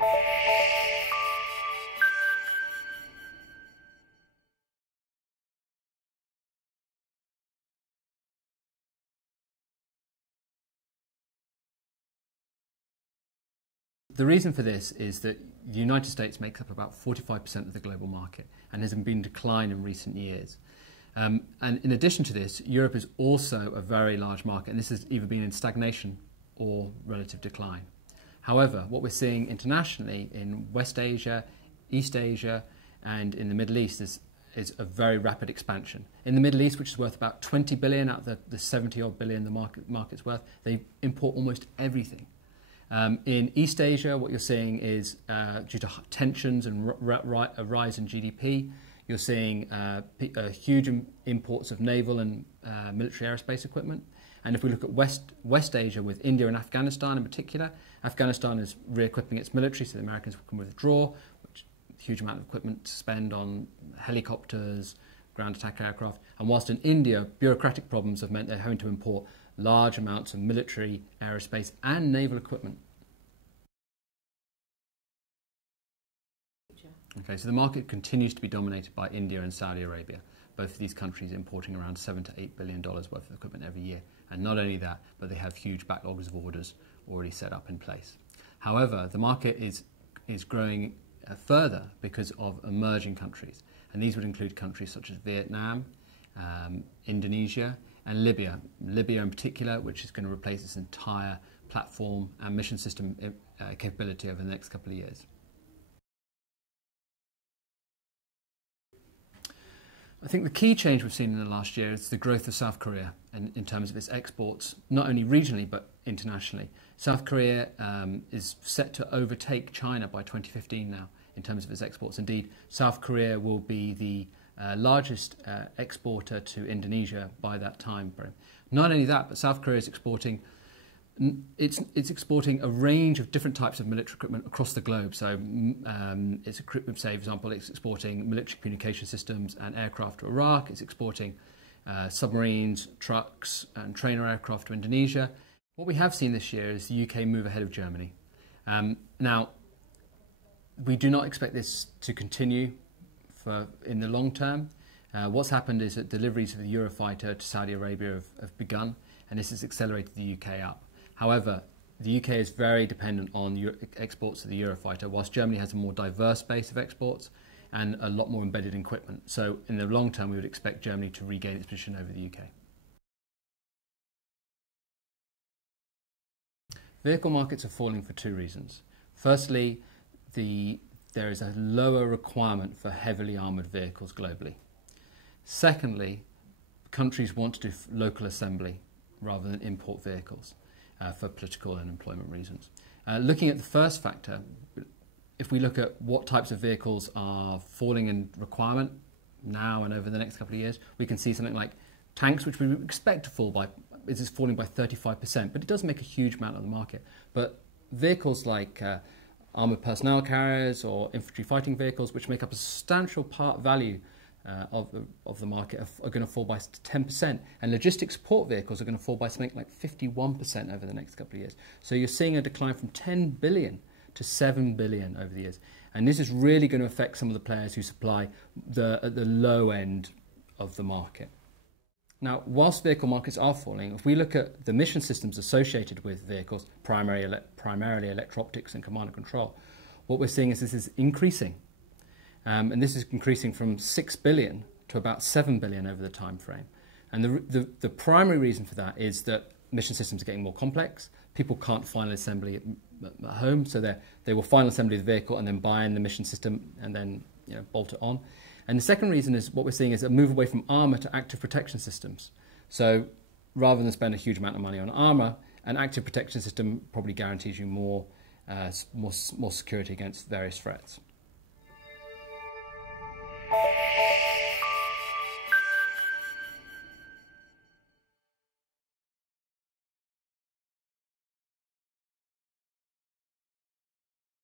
The reason for this is that the United States makes up about 45% of the global market and has been in decline in recent years. And in addition to this, Europe is also a very large market, and this has either been in stagnation or relative decline. However, what we're seeing internationally in West Asia, East Asia, and in the Middle East is a very rapid expansion. In the Middle East, which is worth about 20 billion out of the 70 odd billion the market's worth, they import almost everything. In East Asia, what you're seeing is due to tensions and a rise in GDP, you're seeing huge imports of naval and military aerospace equipment. And if we look at West Asia with India and Afghanistan in particular, Afghanistan is re-equipping its military so the Americans can withdraw, which a huge amount of equipment to spend on helicopters, ground attack aircraft. And whilst in India, bureaucratic problems have meant they're having to import large amounts of military, aerospace and naval equipment. Okay, so the market continues to be dominated by India and Saudi Arabia, both of these countries importing around $7 to $8 billion worth of equipment every year. And not only that, but they have huge backlogs of orders already set up in place. However, the market is growing further because of emerging countries. And these would include countries such as Vietnam, Indonesia, and Libya. Libya in particular, which is going to replace its entire platform and mission system capability over the next couple of years. I think the key change we've seen in the last year is the growth of South Korea in terms of its exports, not only regionally but internationally. South Korea is set to overtake China by 2015 now in terms of its exports. Indeed, South Korea will be the largest exporter to Indonesia by that time frame. Not only that, but South Korea is exporting it's exporting a range of different types of military equipment across the globe. So it's equipment, say, for example, it's exporting military communication systems and aircraft to Iraq. It's exporting submarines, trucks and trainer aircraft to Indonesia. What we have seen this year is the UK move ahead of Germany. Now, we do not expect this to continue in the long term. What's happened is that deliveries of the Eurofighter to Saudi Arabia have begun, and this has accelerated the UK up. However, the UK is very dependent on exports of the Eurofighter, whilst Germany has a more diverse base of exports and a lot more embedded equipment. So in the long term, we would expect Germany to regain its position over the UK. Vehicle markets are falling for two reasons. Firstly, there is a lower requirement for heavily armoured vehicles globally. Secondly, countries want to do local assembly rather than import vehicles for political and employment reasons. Looking at the first factor, if we look at what types of vehicles are falling in requirement now and over the next couple of years, we can see something like tanks, which we would expect to fall by, is falling by 35%, but it does make a huge amount on the market. But vehicles like armoured personnel carriers or infantry fighting vehicles, which make up a substantial value of the market, are going to fall by 10%, and logistics support vehicles are going to fall by something like 51% over the next couple of years. So you're seeing a decline from 10 billion to 7 billion over the years, and this is really going to affect some of the players who supply at the low end of the market. Now, whilst vehicle markets are falling, if we look at the mission systems associated with vehicles, primarily electro-optics and command and control, what we're seeing is this is increasing. And this is increasing from 6 billion to about 7 billion over the time frame. And the primary reason for that is that mission systems are getting more complex. People can't final assembly at home, so they will final assembly the vehicle and then buy in the mission system and then bolt it on. And the second reason is what we're seeing is a move away from armour to active protection systems. So rather than spend a huge amount of money on armour, an active protection system probably guarantees you more security against various threats.